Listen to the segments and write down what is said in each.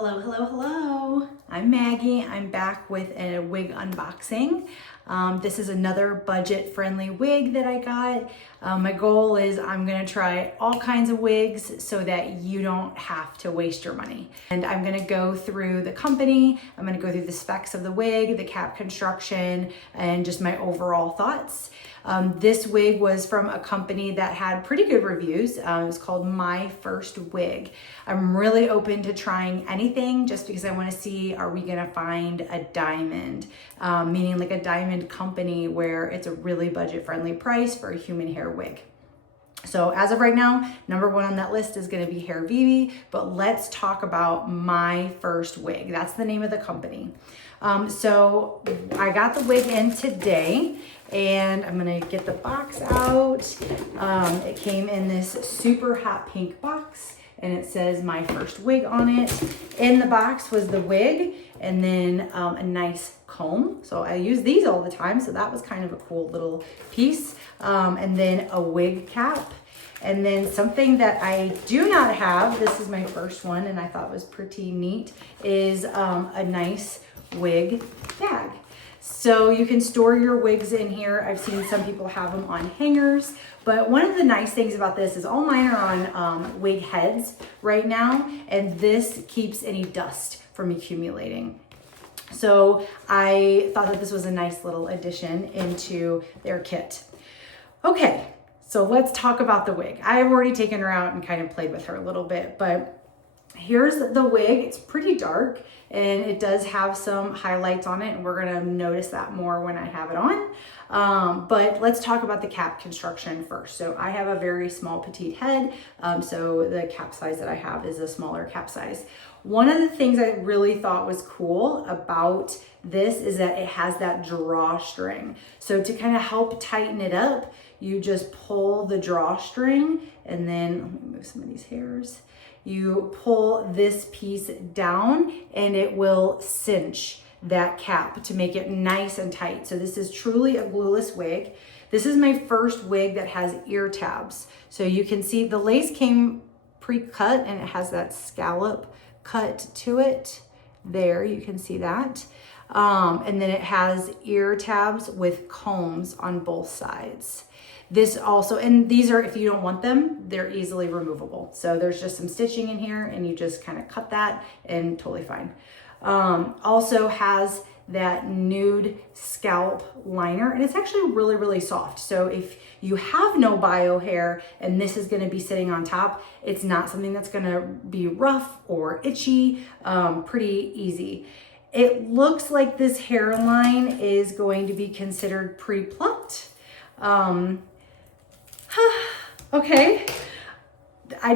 Hello, hello, hello. I'm Maggie. I'm back with a wig unboxing. This is another budget-friendly wig that I got. My goal is I'm gonna try all kinds of wigs so that you don't have to waste your money. And I'm gonna go through the company, I'm gonna go through the specs of the wig, the cap construction, and just my overall thoughts. This wig was from a company that had pretty good reviews. It was called My First Wig. I'm really open to trying anything just because I want to see, are we going to find a diamond, meaning like a diamond company where it's a really budget-friendly price for a human hair wig. So as of right now, number one on that list is going to be Hair Vivi, but let's talk about My First Wig. That's the name of the company. So I got the wig in today and I'm going to get the box out. It came in this super hot pink box and it says My First Wig on it. In the box was the wig and then a nice comb. So I use these all the time. So that was kind of a cool little piece. And then a wig cap. And then something that I do not have, this is my first one and I thought was pretty neat, is a nice wig bag. So you can store your wigs in here. I've seen some people have them on hangers, but one of the nice things about this is all mine are on wig heads right now, and this keeps any dust from accumulating. So I thought that this was a nice little addition into their kit. Okay, so let's talk about the wig. I've already taken her out and kind of played with her a little bit, but here's the wig. It's pretty dark and it does have some highlights on it and we're gonna notice that more when I have it on. But let's talk about the cap construction first. So I have a very small petite head, so the cap size that I have is a smaller cap size. One of the things I really thought was cool about this is that it has that drawstring. So to kind of help tighten it up, you just pull the drawstring and then, let me move some of these hairs. You pull this piece down and it will cinch that cap to make it nice and tight. So this is truly a glueless wig. This is my first wig that has ear tabs. So you can see the lace came pre-cut and it has that scallop cut to it. There, you can see that. And then it has ear tabs with combs on both sides. This also, and these are, if you don't want them, they're easily removable. So there's just some stitching in here and you just kind of cut that and totally fine. Also has that nude scalp liner and it's actually really, really soft. So if you have no bio hair and this is gonna be sitting on top, it's not something that's gonna be rough or itchy, pretty easy. It looks like this hairline is going to be considered pre-plucked. Okay, I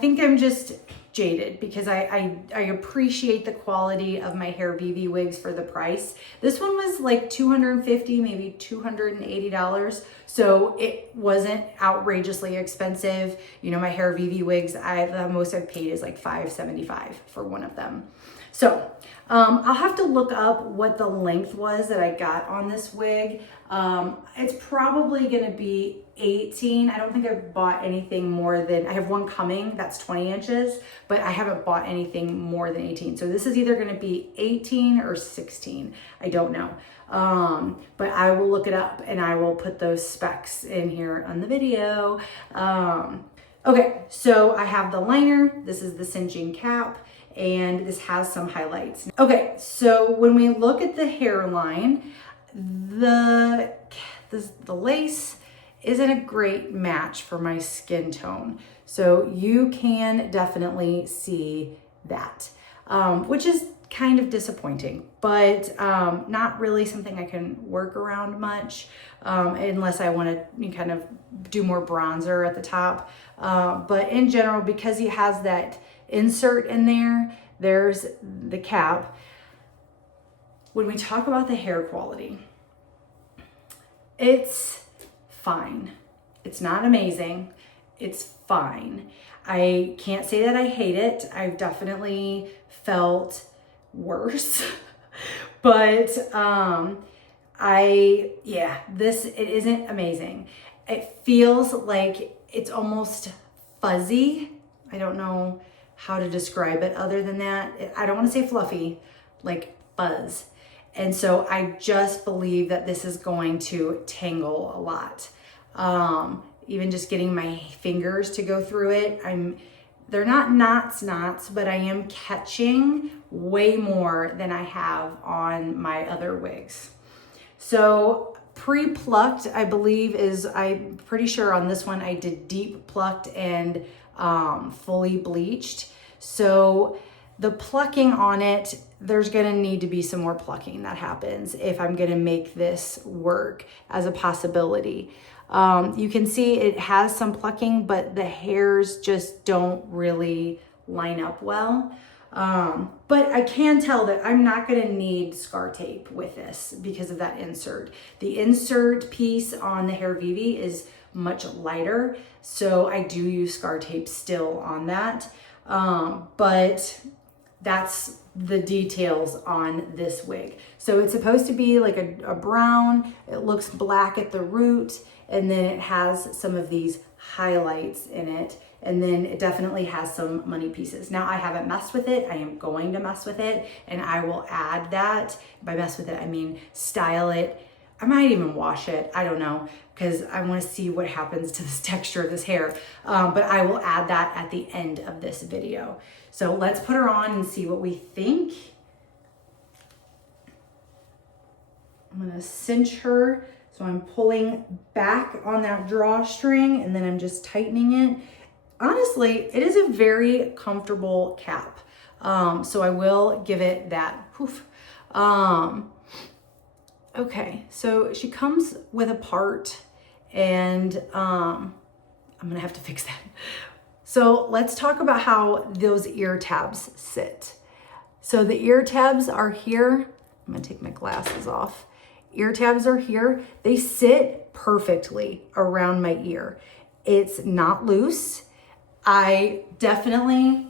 think I'm just jaded because I appreciate the quality of my Hair Vivi wigs for the price. This one was like $250, maybe $280. So it wasn't outrageously expensive. You know, my Hair Vivi wigs, the most I've paid is like $5.75 for one of them. So I'll have to look up what the length was that I got on this wig. It's probably gonna be 18. I don't think I've bought anything more than, I have one coming that's 20 inches, but I haven't bought anything more than 18. So this is either gonna be 18 or 16. I don't know. But I will look it up and I will put those specs in here on the video. Okay, so I have the liner. This is the cinching cap. And this has some highlights. Okay, so when we look at the hairline, the lace isn't a great match for my skin tone. So you can definitely see that, which is kind of disappointing, but not really something I can work around much unless I want to kind of do more bronzer at the top. But in general, because he has that insert in there, there's the cap. When we talk about the hair quality, it's fine. It's not amazing. It's fine. I can't say that I hate it. I've definitely felt worse, but it isn't amazing. It feels like it's almost fuzzy. I don't know how to describe it other than that. I don't want to say fluffy, like fuzz. And so I just believe that this is going to tangle a lot. Even just getting my fingers to go through it, they're not knots, but I am catching way more than I have on my other wigs. So pre-plucked, I believe I'm pretty sure on this one I did deep plucked and fully bleached. So the plucking on it, there's gonna need to be some more plucking that happens if I'm gonna make this work as a possibility. You can see it has some plucking, but the hairs just don't really line up well. But I can tell that I'm not gonna need scar tape with this because of that insert. The insert piece on the Hair Vivi is much lighter, so I do use scar tape still on that. But that's the details on this wig. So it's supposed to be like a brown, it looks black at the root, and then it has some of these highlights in it. And then it definitely has some money pieces. Now I haven't messed with it. I am going to mess with it, and I will add that. By mess with it, I mean style it. I might even wash it. I don't know, because I want to see what happens to this texture of this hair. But I will add that at the end of this video. So let's put her on and see what we think. I'm gonna cinch her. So I'm pulling back on that drawstring and then I'm just tightening it. Honestly, it is a very comfortable cap. So I will give it that. Okay, so she comes with a part, and I'm gonna have to fix that. So let's talk about how those ear tabs sit. So the ear tabs are here. I'm gonna take my glasses off. Ear tabs are here. They sit perfectly around my ear. It's not loose. I definitely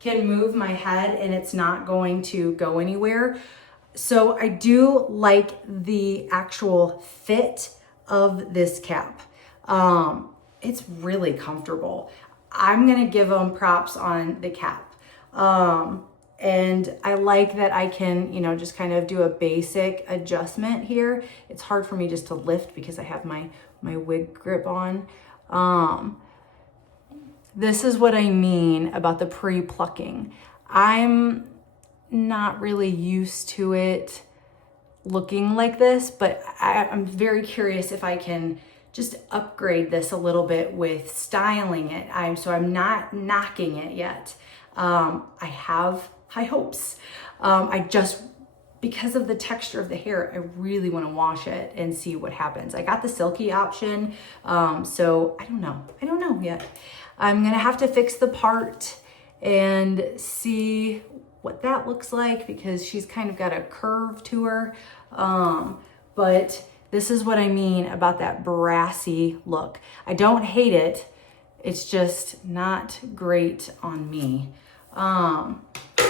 can move my head and it's not going to go anywhere. So I do like the actual fit of this cap. It's really comfortable. I'm gonna give them props on the cap. And I like that I can, just kind of do a basic adjustment here. It's hard for me just to lift because I have my wig grip on. This is what I mean about the pre-plucking. I'm not really used to it looking like this, but I'm very curious if I can just upgrade this a little bit with styling it. So I'm not knocking it yet. I have high hopes. Because of the texture of the hair, I really want to wash it and see what happens. I got the silky option, so I don't know yet. I'm gonna have to fix the part and see what that looks like because she's kind of got a curve to her. But this is what I mean about that brassy look. I don't hate it. It's just not great on me.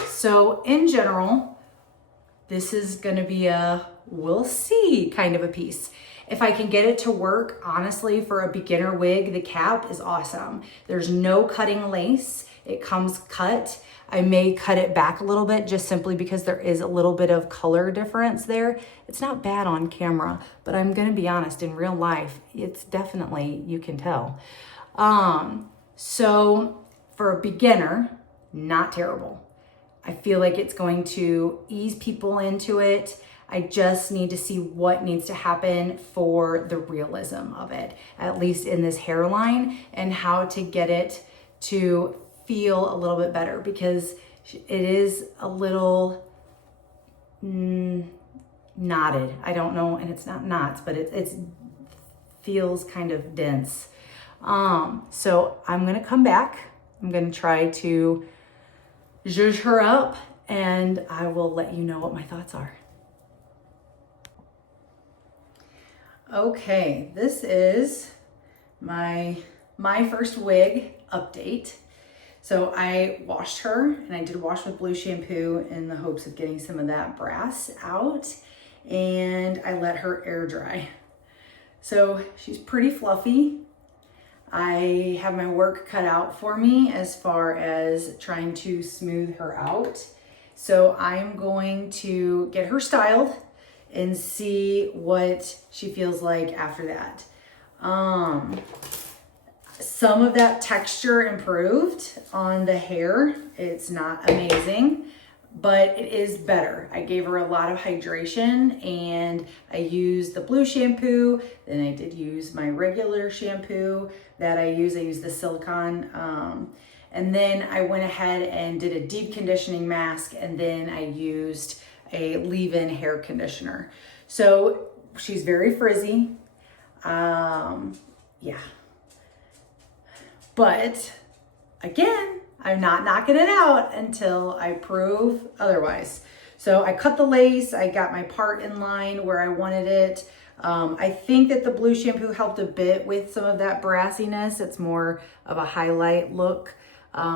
So in general, this is gonna be a we'll see kind of a piece. If I can get it to work, honestly, for a beginner wig, the cap is awesome. There's no cutting lace. It comes cut. I may cut it back a little bit just simply because there is a little bit of color difference there. It's not bad on camera, but I'm gonna be honest, in real life, it's definitely, you can tell. So for a beginner, not terrible. I feel like it's going to ease people into it. I just need to see what needs to happen for the realism of it, at least in this hairline, and how to get it to feel a little bit better because it is a little knotted. I don't know, and it's not knots, but it feels kind of dense. So I'm gonna come back. I'm gonna try to zhuzh her up and I will let you know what my thoughts are. Okay, this is my First Wig update. So I washed her, and I did wash with blue shampoo in the hopes of getting some of that brass out, and I let her air dry. So she's pretty fluffy. I have my work cut out for me as far as trying to smooth her out. So I'm going to get her styled and see what she feels like after that. Some of that texture improved on the hair. It's not amazing, but it is better. I gave her a lot of hydration and I used the blue shampoo. Then I did use my regular shampoo that I use the silicone. And then I went ahead and did a deep conditioning mask, and then I used a leave-in hair conditioner. So she's very frizzy. Yeah. But again, I'm not knocking it out until I prove otherwise. So I cut the lace, I got my part in line where I wanted it. I think that the blue shampoo helped a bit with some of that brassiness. It's more of a highlight look.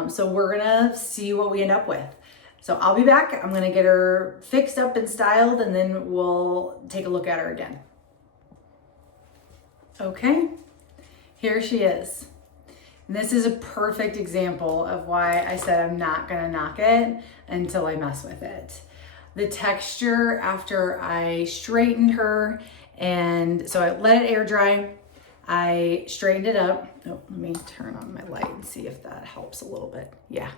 So we're gonna see what we end up with. So I'll be back. I'm gonna get her fixed up and styled, and then we'll take a look at her again. Okay, here she is. And this is a perfect example of why I said I'm not gonna knock it until I mess with it. The texture after I straightened her, and so I let it air dry, I straightened it up. Oh, let me turn on my light and see if that helps a little bit. Yeah.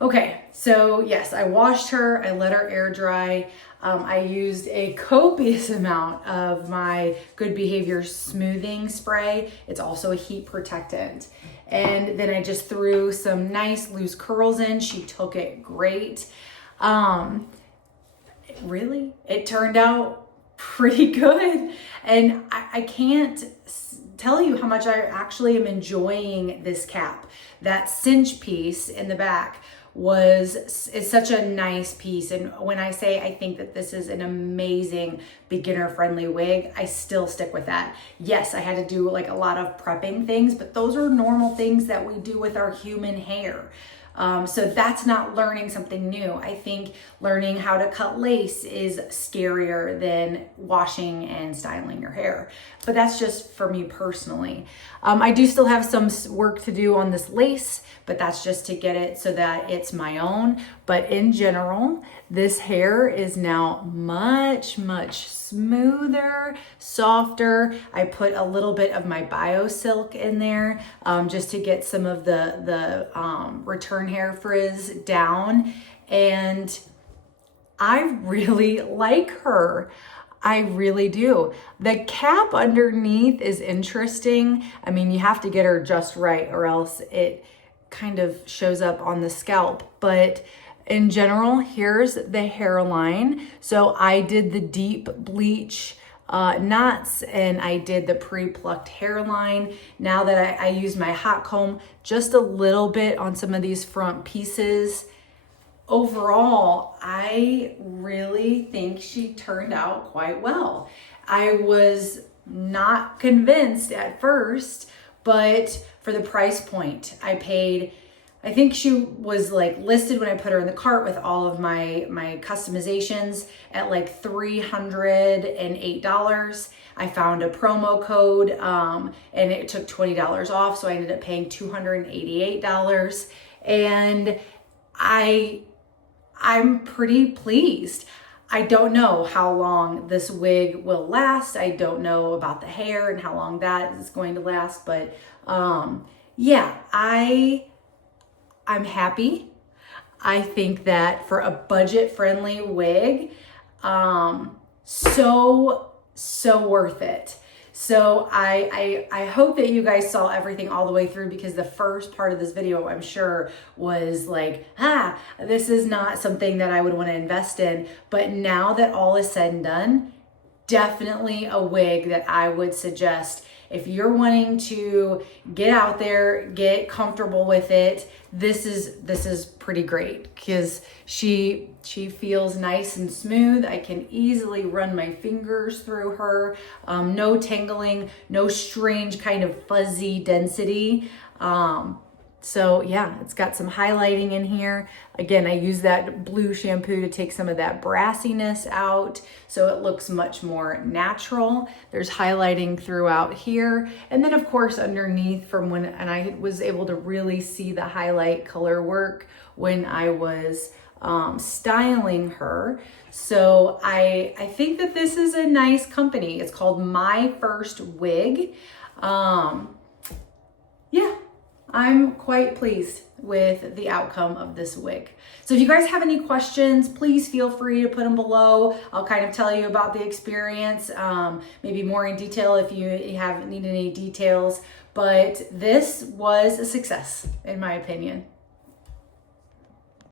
Okay, so yes, I washed her, I let her air dry. I used a copious amount of my Good Behavior smoothing spray. It's also a heat protectant. And then I just threw some nice loose curls in. She took it great. It turned out pretty good. And I can't tell you how much I actually am enjoying this cap. That cinch piece in the back is such a nice piece. And when I say I think that this is an amazing beginner friendly wig, I still stick with that. Yes, I had to do like a lot of prepping things, but those are normal things that we do with our human hair. So that's not learning something new. I think learning how to cut lace is scarier than washing and styling your hair. But that's just for me personally. I do still have some work to do on this lace, but that's just to get it so that it's my own. But in general, this hair is now much, much smoother, softer. I put a little bit of my bio silk in there just to get some of the return hair frizz down. And I really like her. I really do. The cap underneath is interesting. I mean, you have to get her just right or else it kind of shows up on the scalp. But in general, here's the hairline. So I did the deep bleach knots and I did the pre-plucked hairline. Now that I use my hot comb just a little bit on some of these front pieces, overall, I really think she turned out quite well. I was not convinced at first, but for the price point, I paid, I think she was like listed when I put her in the cart with all of my customizations at like $308. I found a promo code and it took $20 off, so I ended up paying $288. And I'm pretty pleased. I don't know how long this wig will last. I don't know about the hair and how long that is going to last, but yeah, I'm happy. I think that for a budget-friendly wig, so worth it. So I hope that you guys saw everything all the way through, because the first part of this video, I'm sure, was like, this is not something that I would want to invest in. But now that all is said and done, definitely a wig that I would suggest. If you're wanting to get out there, get comfortable with it, this is pretty great, because she feels nice and smooth. I can easily run my fingers through her. No tingling, no strange kind of fuzzy density. So yeah, it's got some highlighting in here. Again, I use that blue shampoo to take some of that brassiness out so it looks much more natural. There's highlighting throughout here. And then of course underneath from when, and I was able to really see the highlight color work when I was styling her. So I think that this is a nice company. It's called My First Wig. Yeah, I'm quite pleased with the outcome of this wig. So if you guys have any questions, please feel free to put them below. I'll kind of tell you about the experience, maybe more in detail if you need any details. But this was a success, in my opinion.